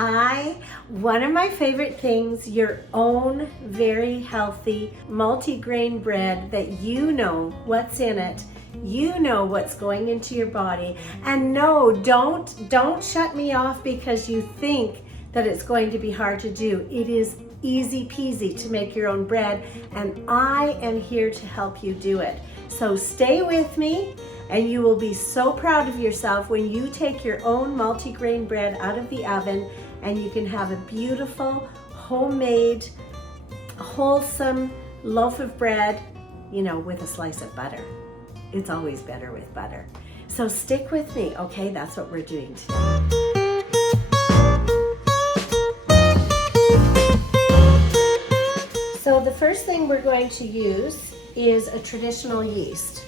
Hi, one of my favorite things, your own very healthy multigrain bread that you know what's in it. You know what's going into your body. And no, don't shut me off because you think that it's going to be hard to do. It is easy peasy to make your own bread, and I am here to help you do it. So stay with me, and you will be so proud of yourself when you take your own multigrain bread out of the oven and you can have a beautiful, homemade, wholesome loaf of bread, you know, with a slice of butter. It's always better with butter. So stick with me, okay? That's what we're doing today. So the first thing we're going to use is a traditional yeast.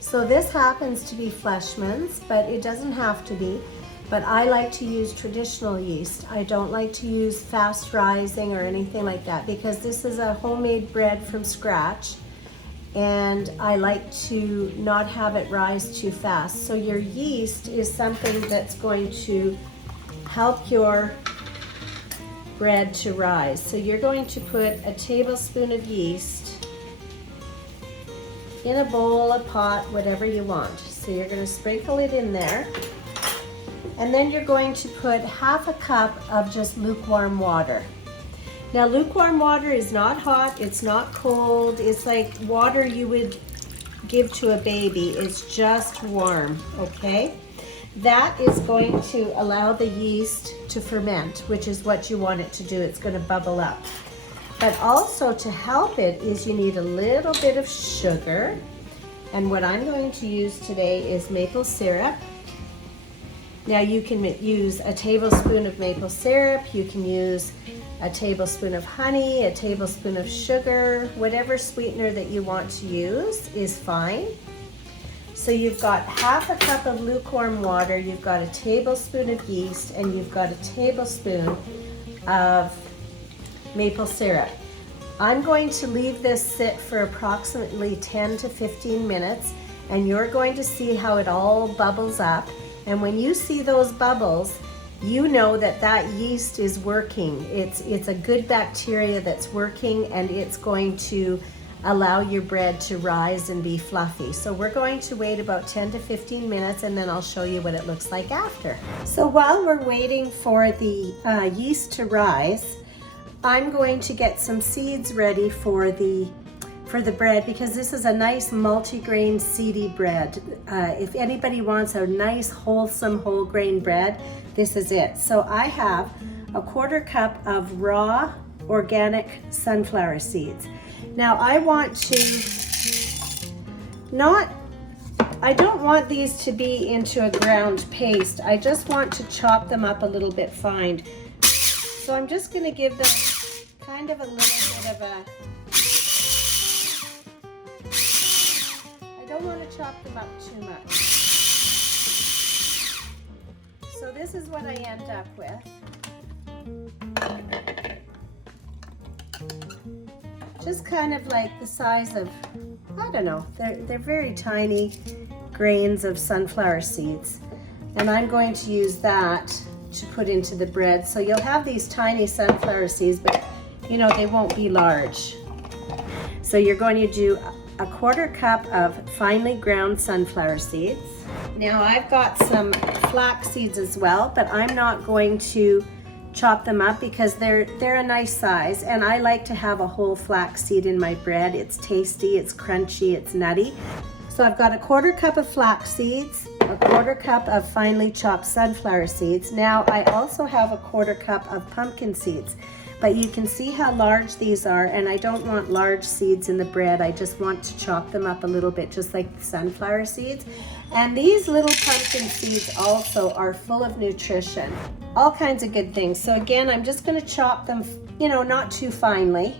So this happens to be Fleshman's, but it doesn't have to be. But I like to use traditional yeast. I don't like to use fast rising or anything like that because this is a homemade bread from scratch, and I like to not have it rise too fast. So your yeast is something that's going to help your bread to rise. So you're going to put a tablespoon of yeast in a bowl, a pot, whatever you want. So you're going to sprinkle it in there. And then you're going to put half a cup of just lukewarm water. Now lukewarm water is not hot, it's not cold, it's like water you would give to a baby. It's just warm, okay? That is going to allow the yeast to ferment, which is what you want it to do. It's going to bubble up. But also to help it is you need a little bit of sugar. And what I'm going to use today is maple syrup. Now you can use a tablespoon of maple syrup, you can use a tablespoon of honey, a tablespoon of sugar, whatever sweetener that you want to use is fine. So you've got half a cup of lukewarm water, you've got a tablespoon of yeast, and you've got a tablespoon of maple syrup. I'm going to leave this sit for approximately 10 to 15 minutes, and you're going to see how it all bubbles up. And when you see those bubbles, you know that that yeast is working. It's a good bacteria that's working, and it's going to allow your bread to rise and be fluffy. So we're going to wait about 10 to 15 minutes, and then I'll show you what it looks like after. So while we're waiting for the yeast to rise, I'm going to get some seeds ready for the bread, because this is a nice multigrain seedy bread. If anybody wants a nice wholesome whole grain bread, this is it. So I have a quarter cup of raw organic sunflower seeds. Now I want to I don't want these to be into a ground paste. I just want to chop them up a little bit fine. So I'm just going to give them kind of a little bit of a, I don't want to chop them up too much. So this is what I end up with. Just kind of like the size of, I don't know, they're very tiny grains of sunflower seeds. And I'm going to use that to put into the bread. So you'll have these tiny sunflower seeds, but you know, they won't be large. So you're going to do a quarter cup of finely ground sunflower seeds. Now I've got some flax seeds as well, but I'm not going to chop them up because they're a nice size, and I like to have a whole flax seed in my bread. It's tasty, it's crunchy, it's nutty. So I've got a quarter cup of flax seeds, a quarter cup of finely chopped sunflower seeds. Now I also have a quarter cup of pumpkin seeds, but you can see how large these are, and I don't want large seeds in the bread. I just want to chop them up a little bit, just like the sunflower seeds. And these little pumpkin seeds also are full of nutrition, all kinds of good things. So again, I'm just going to chop them, you know, not too finely.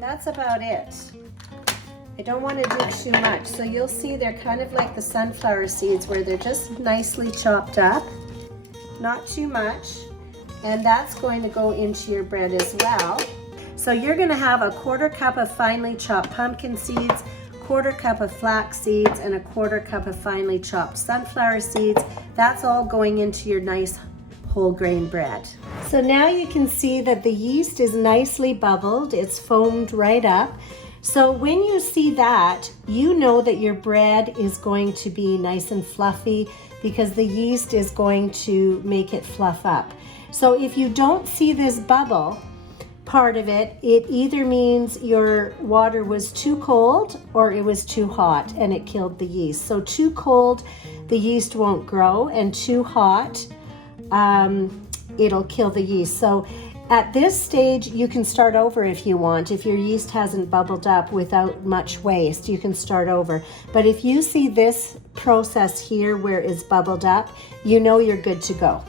That's about it. I don't want to do too much. So you'll see they're kind of like the sunflower seeds, where they're just nicely chopped up, not too much. And that's going to go into your bread as well. So you're going to have a quarter cup of finely chopped pumpkin seeds, 1/4 cup of flax seeds, and 1/4 cup of finely chopped sunflower seeds. That's all going into your nice whole grain bread. So now you can see that the yeast is nicely bubbled. It's foamed right up. So when you see that, you know that your bread is going to be nice and fluffy because the yeast is going to make it fluff up. So if you don't see this bubble part of it, it either means your water was too cold or it was too hot and it killed the yeast. So too cold, the yeast won't grow, and too hot, it'll kill the yeast. So at this stage, you can start over if you want. If your yeast hasn't bubbled up without much waste, you can start over. But if you see this process here where it's bubbled up, you know you're good to go.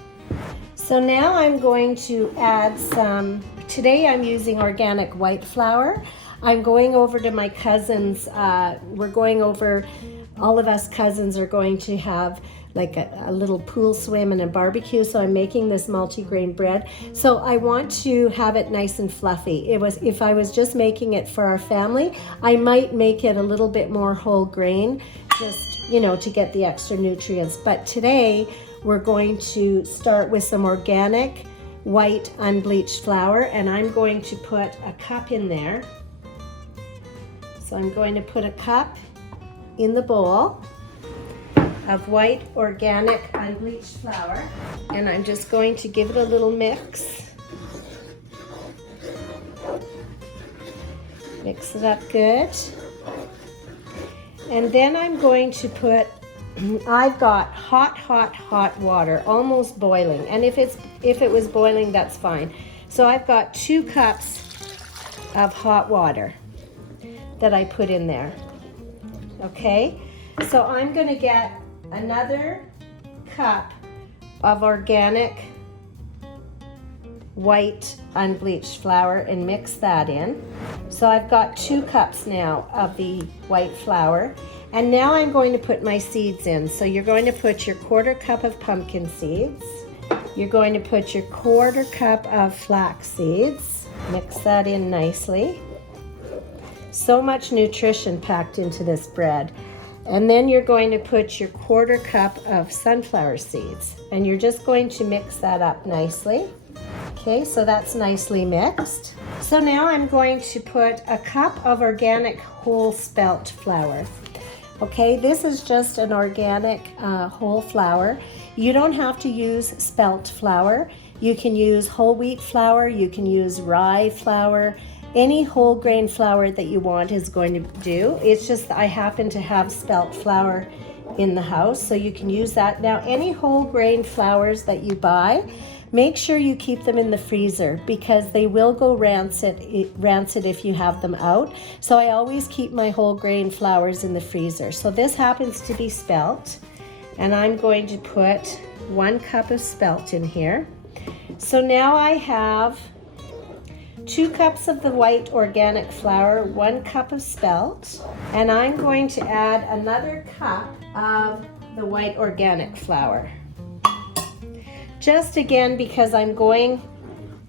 So now I'm going to add some, today I'm using organic white flour. I'm going over to my cousins. We're going over, all of us cousins are going to have like a little pool swim and a barbecue, so I'm making this multigrain bread. So I want to have it nice and fluffy. If I was just making it for our family, I might make it a little bit more whole grain, just, you know, to get the extra nutrients. But today we're going to start with some organic white unbleached flour, and I'm going to put a cup in there. So I'm going to put a cup in the bowl of white organic unbleached flour, and I'm just going to give it a little mix. Mix it up good. And then I'm going to put, I've got hot water, almost boiling. And if it was boiling, that's fine. So I've got 2 cups of hot water that I put in there. Okay, so I'm going to get another cup of organic white unbleached flour and mix that in. So I've got 2 cups now of the white flour, and now I'm going to put my seeds in. So you're going to put your 1/4 cup of pumpkin seeds, you're going to put your 1/4 cup of flax seeds, mix that in nicely. So much nutrition packed into this bread. And then you're going to put your 1/4 cup of sunflower seeds, and you're just going to mix that up nicely. Okay, so that's nicely mixed. So now I'm going to put a cup of organic whole spelt flour. Okay, this is just an organic whole flour. You don't have to use spelt flour. You can use whole wheat flour, you can use rye flour. Any whole grain flour that you want is going to do. It's just I happen to have spelt flour in the house, so you can use that. Now, any whole grain flours that you buy, make sure you keep them in the freezer because they will go rancid if you have them out. So I always keep my whole grain flours in the freezer. So this happens to be spelt, and I'm going to put 1 cup of spelt in here. So now I have 2 cups of the white organic flour, 1 cup of spelt, and I'm going to add another cup of the white organic flour. Just again because I'm going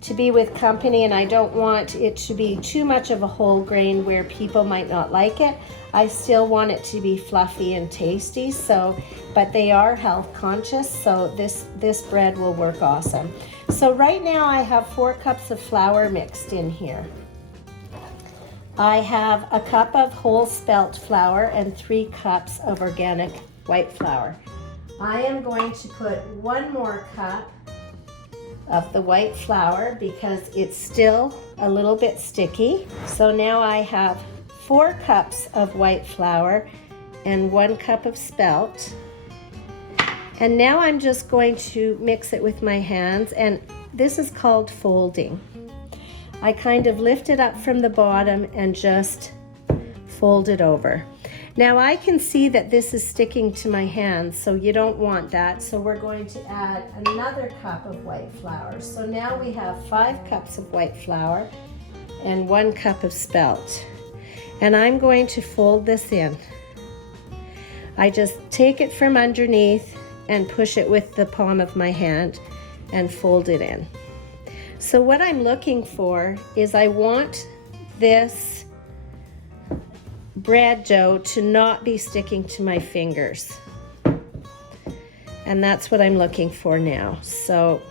to be with company and I don't want it to be too much of a whole grain where people might not like it. I still want it to be fluffy and tasty, so, but they are health conscious, so this bread will work awesome. So right now I have 4 cups of flour mixed in here. I have a cup of whole spelt flour and 3 cups of organic white flour. I am going to put 1 more cup of the white flour because it's still a little bit sticky. So now I have 4 cups of white flour and 1 cup of spelt. And now I'm just going to mix it with my hands, and this is called folding. I kind of lift it up from the bottom and just fold it over. Now I can see that this is sticking to my hands, so you don't want that. So we're going to add another cup of white flour. So now we have 5 cups of white flour and 1 cup of spelt. And I'm going to fold this in. I just take it from underneath and push it with the palm of my hand and fold it in. So what I'm looking for is I want this bread dough to not be sticking to my fingers. And that's what I'm looking for now. So,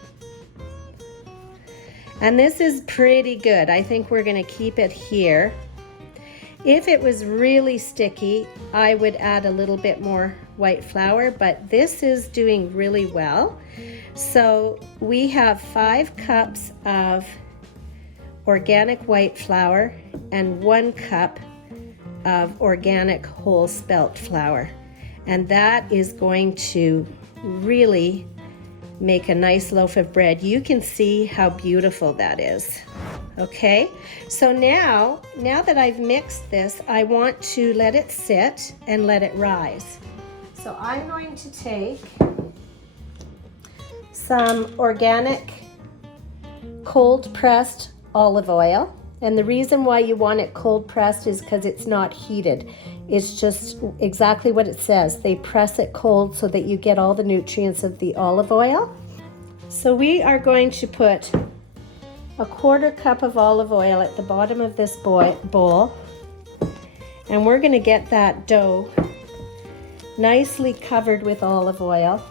and this is pretty good. I think we're gonna keep it here. If it was really sticky, I would add a little bit more white flour, but this is doing really well. So we have 5 cups of organic white flour and 1 cup of organic whole spelt flour. And that is going to really make a nice loaf of bread. You can see how beautiful that is. Okay, so now that I've mixed this, I want to let it sit and let it rise. So I'm going to take some organic cold pressed olive oil. And the reason why you want it cold pressed is because it's not heated. It's just exactly what it says. They press it cold so that you get all the nutrients of the olive oil. So we are going to put a 1/4 cup of olive oil at the bottom of this bowl. And we're going to get that dough nicely covered with olive oil.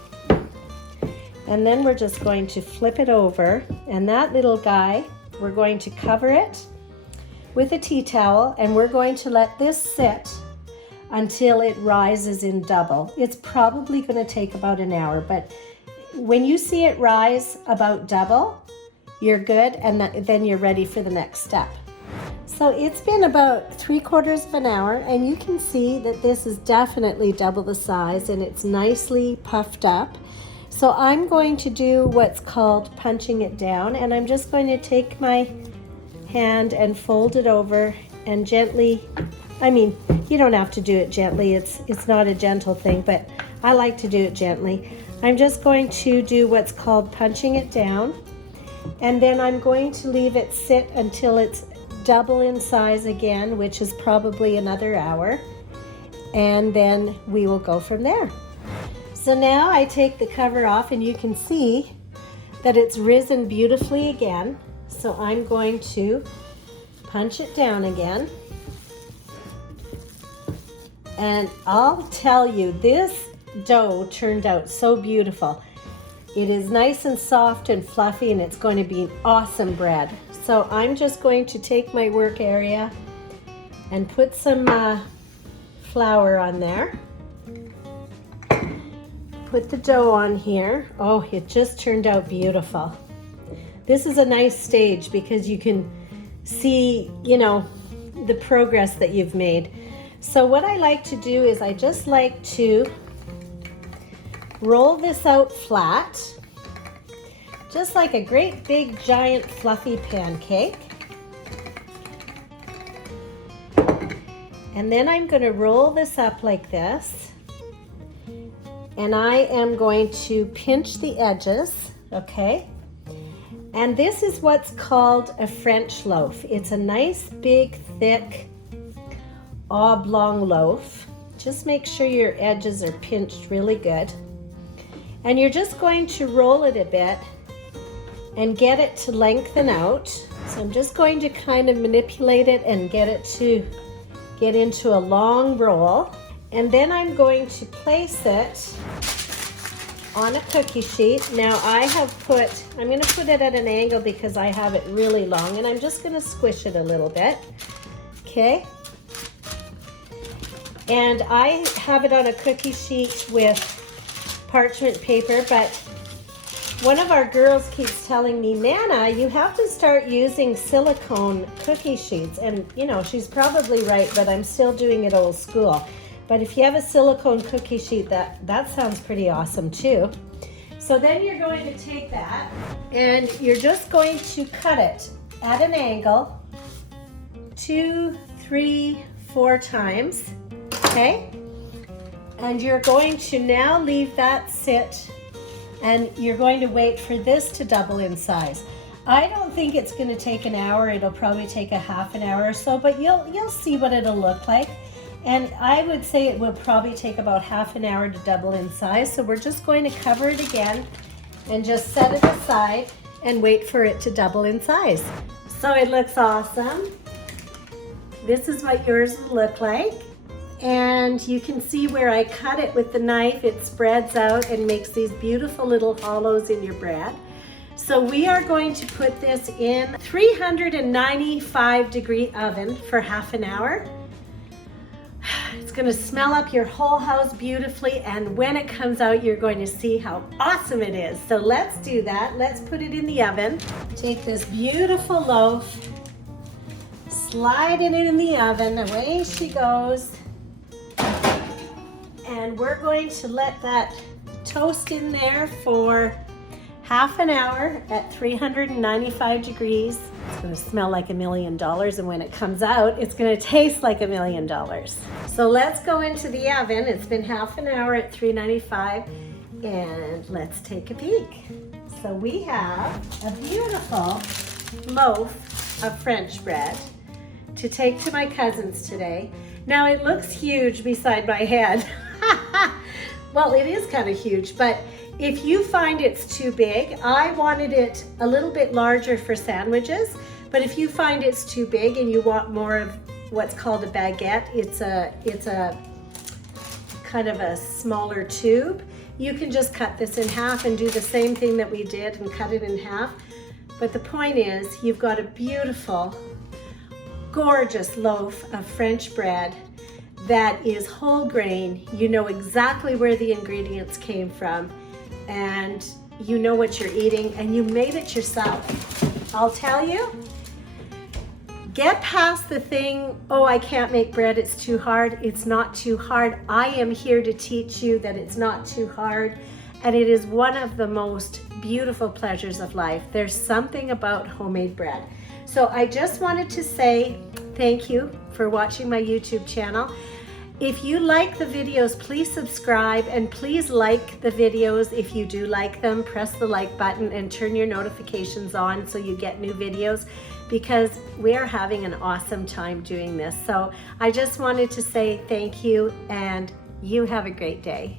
And then we're just going to flip it over. And that little guy, we're going to cover it with a tea towel, and we're going to let this sit until it rises in double. It's probably going to take about an hour, but when you see it rise about double, you're good, and then you're ready for the next step. So it's been about 3/4 of an hour, and you can see that this is definitely double the size, and it's nicely puffed up. So I'm going to do what's called punching it down, and I'm just going to take my hand and fold it over and gently, I mean, you don't have to do it gently, it's not a gentle thing, but I like to do it gently. I'm just going to do what's called punching it down, and then I'm going to leave it sit until it's double in size again, which is probably another hour, and then we will go from there. So now I take the cover off, and you can see that it's risen beautifully again. So I'm going to punch it down again. And I'll tell you, this dough turned out so beautiful. It is nice and soft and fluffy, and it's going to be an awesome bread. So I'm just going to take my work area and put some flour on there. Put the dough on here. Oh, it just turned out beautiful. This is a nice stage because you can see, you know, the progress that you've made. So what I like to do is I just like to roll this out flat, just like a great big giant fluffy pancake. And then I'm going to roll this up like this. And I am going to pinch the edges, okay? And this is what's called a French loaf. It's a nice, big, thick, oblong loaf. Just make sure your edges are pinched really good. And you're just going to roll it a bit and get it to lengthen out. So I'm just going to kind of manipulate it and get it to get into a long roll. And then I'm going to place it on a cookie sheet. Now I'm going to put it at an angle because I have it really long, and I'm just going to squish it a little bit. Okay. And I have it on a cookie sheet with parchment paper, but one of our girls keeps telling me, Nana, you have to start using silicone cookie sheets. And you know, she's probably right, but I'm still doing it old school. But if you have a silicone cookie sheet, that sounds pretty awesome too. So then you're going to take that and you're just going to cut it at an angle 2, 3, 4 times, okay? And you're going to now leave that sit, and you're going to wait for this to double in size. I don't think it's going to take an hour. It'll probably take a half an hour or so, but you'll see what it'll look like. And I would say it will probably take about half an hour to double in size. So we're just going to cover it again and just set it aside and wait for it to double in size. So it looks awesome. This is what yours will look like. And you can see where I cut it with the knife, it spreads out and makes these beautiful little hollows in your bread. So we are going to put this in 395-degree oven for half an hour. It's going to smell up your whole house beautifully, and when it comes out, you're going to see how awesome it is. So let's do that. Let's put it in the oven. Take this beautiful loaf, slide it in the oven, away she goes. And we're going to let that toast in there for half an hour at 395 degrees. It's going to smell like $1 million, and when it comes out, it's going to taste like $1 million. So let's go into the oven. It's been half an hour at 395, and let's take a peek. So we have a beautiful loaf of French bread to take to my cousins today. Now it looks huge beside my head. Well, it is kind of huge, but if you find it's too big, I wanted it a little bit larger for sandwiches, but if you find it's too big and you want more of what's called a baguette, it's a kind of a smaller tube, you can just cut this in half and do the same thing that we did and cut it in half. But the point is, you've got a beautiful, gorgeous loaf of French bread that is whole grain. You know exactly where the ingredients came from, and you know what you're eating, and you made it yourself. I'll tell you, get past the thing, oh, I can't make bread, it's too hard. It's not too hard. I am here to teach you that it's not too hard, and it is one of the most beautiful pleasures of life. There's something about homemade bread. So I just wanted to say thank you for watching my YouTube channel. If you like the videos, please subscribe, and please like the videos. If you do like them, press the like button and turn your notifications on so you get new videos, because we are having an awesome time doing this. So I just wanted to say thank you, and you have a great day.